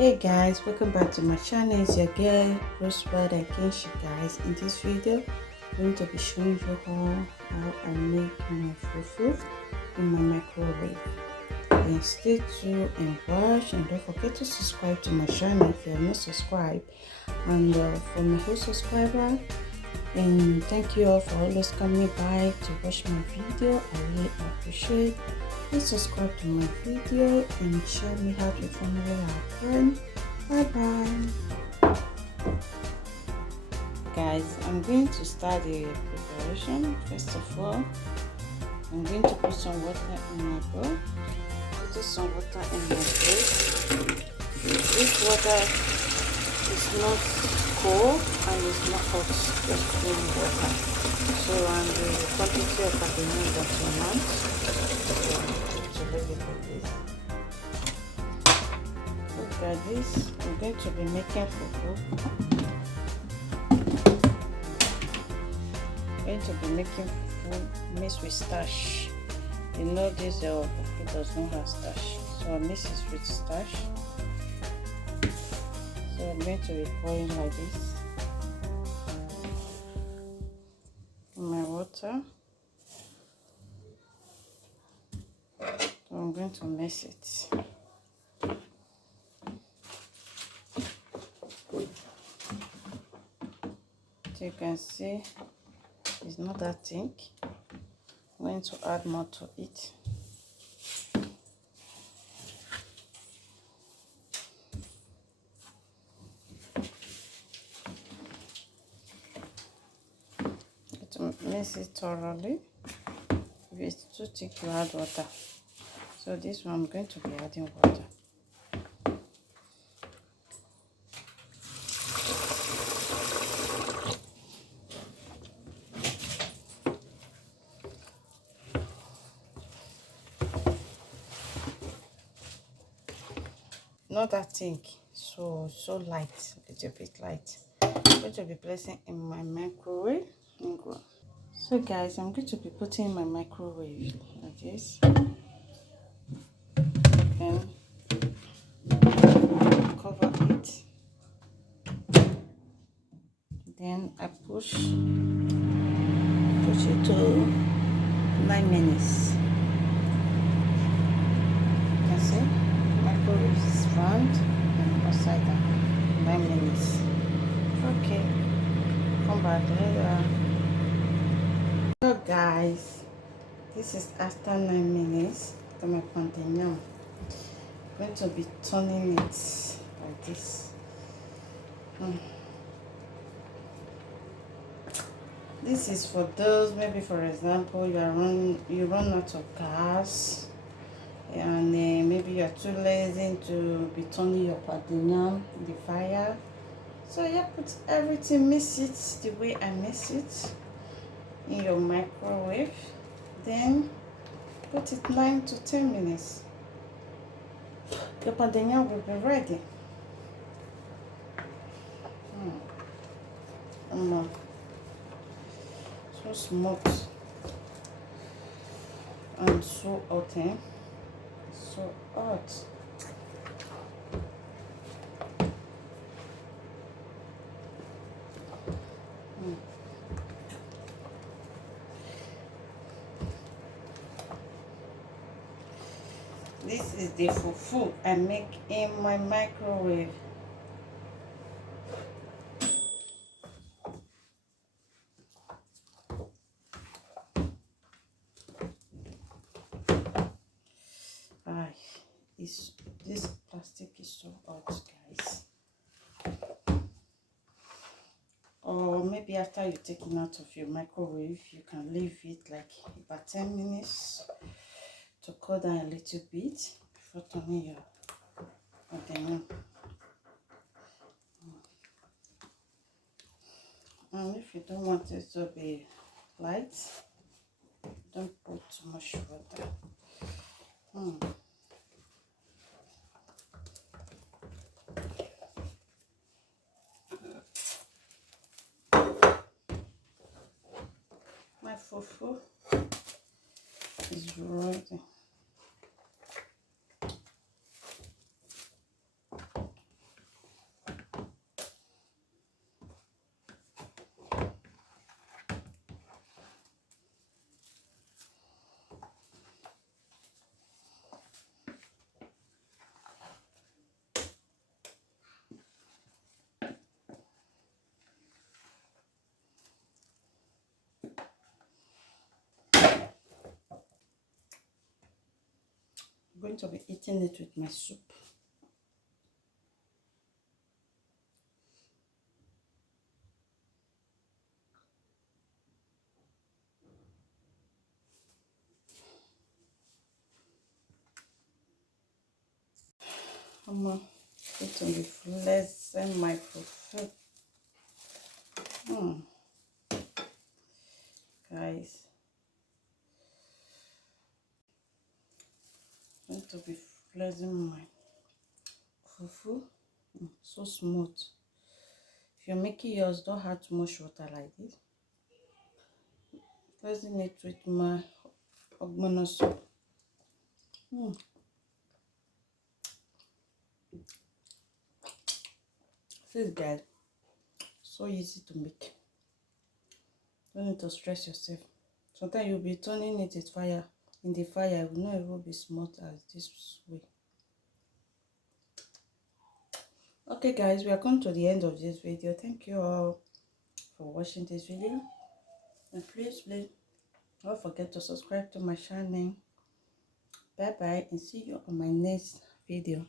Hey guys, welcome back to my channel. It's your girl Rosebud again. Guys, in this video I'm going to be showing you how I make my fufu in my microwave. And stay tuned and watch, and don't forget to subscribe to my channel if you are not subscribed. And for my whole subscriber, and thank you all for always coming by to watch my video. I really appreciate. Please subscribe to my video and share me out with family and friends. Bye bye. Guys, I'm going to start the preparation. First of all, I'm going to put some water in my bowl. Put some water in my plate. This water is not cold and it's not hot, just plain water. So and the quantity of carbonate that you want. So leave it like this. Look at this. I'm going to be making fufu. I'm going to be making fufu mixed with starch. You know this fufu does not have starch, so I mix it with starch. So I'm going to be pouring like this in my water. So I'm going to mix it. So you can see it's not that thick. I'm going to add more to it. To mix it thoroughly. If it's too thick, you add water. So this one I'm going to be adding water. Not that thick, so light, a little bit light. I'm going to be placing in my microwave. So guys, I'm going to be putting in my microwave like this. Then cover it. Then I push it to 9 minutes. You can see microwave is round and upside down. 9 minutes. Okay, come back later. So guys, this is after 9 minutes. Look at my plantain now. I'm going to be turning it like this. This is for those, maybe for example you run out of gas, and maybe you're too lazy to be turning your plantain in the fire. So you put everything, mix it the way I mix it in your microwave, then put it 9 to 10 minutes. Your plantain will be ready. So smooth and so hot, so hot. This is the fufu I make in my microwave. This plastic is so hot, guys. Or maybe after you take it out of your microwave, you can leave it like about 10 minutes to cool down a little bit before turning your container. And if you don't want it to be light, don't put too much water. My fufu is ready. I'm going to be eating it with my soup. I'm going to be flexing my fufu. Guys, I'm going to be flexing my fufu. So smooth. If you're making yours, don't add too much water like this. Flexing it with my ogbono soup. This guys, so easy to make. Don't need to stress yourself. Sometimes you'll be turning it in the fire. It will not even be smooth as this way. Okay guys, we are come to the end of this video. Thank you all for watching this video, and please don't forget to subscribe to my channel. Bye bye, and see you on my next video.